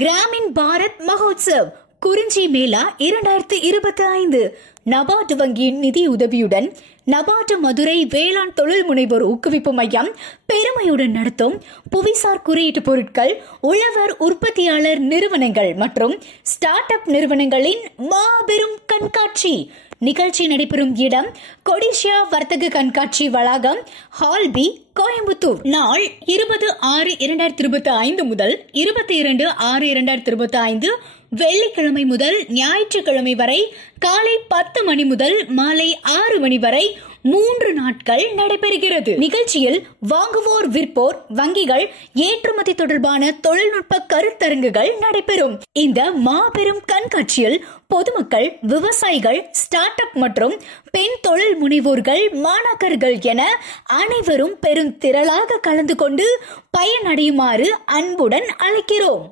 கிராமின் பாரத் மகோத்சவ் குறிஞ்சி மேளா 2025 நபார்டு வங்கியின் நிதி உதவியுடன் நபார்டு மதுரை வேளாண் தொழில் முனைவோர் ஊக்குவிப்பு மையம் பெருமையுடன் நடத்தும் புவிசார் குறியீட்டு பொருட்கள் உழவர் உற்பத்தியாளர் நிறுவனங்கள் மற்றும் ஸ்டார்ட் அப் நிறுவனங்களின் மாபெரும் கண்காட்சி. நிகழ்ச்சி நடைபெறும் இடம் கொடிஷியா வர்த்தக கண்காட்சி வளாகம், ஹால் பி, கோயம்புத்தூர். நாள் 20/6/2025 முதல் 22/6/2025 வெள்ளிக்கிழமை முதல் ஞாயிற்றுக்கிழமை வரை காலை 10 மணி முதல் மாலை 6 மணி வரை 3 நாட்கள் நடைபெறுகிறது. நிகழ்ச்சியில் வாங்குவோர் விற்போர், வங்கிகள், ஏற்றுமதி தொடர்பான தொழில்நுட்ப கருத்தரங்குகள் நடைபெறும். இந்த மாபெரும் கண்காட்சியில் பொதுமக்கள், விவசாயிகள், ஸ்டார்ட் அப் மற்றும் பெண் தொழில் முனைவோர்கள், மாணாக்கர்கள் என அனைவரும் பெரும் திரளாக கலந்து கொண்டு பயனடையுமாறு அன்புடன் அழைக்கிறோம்.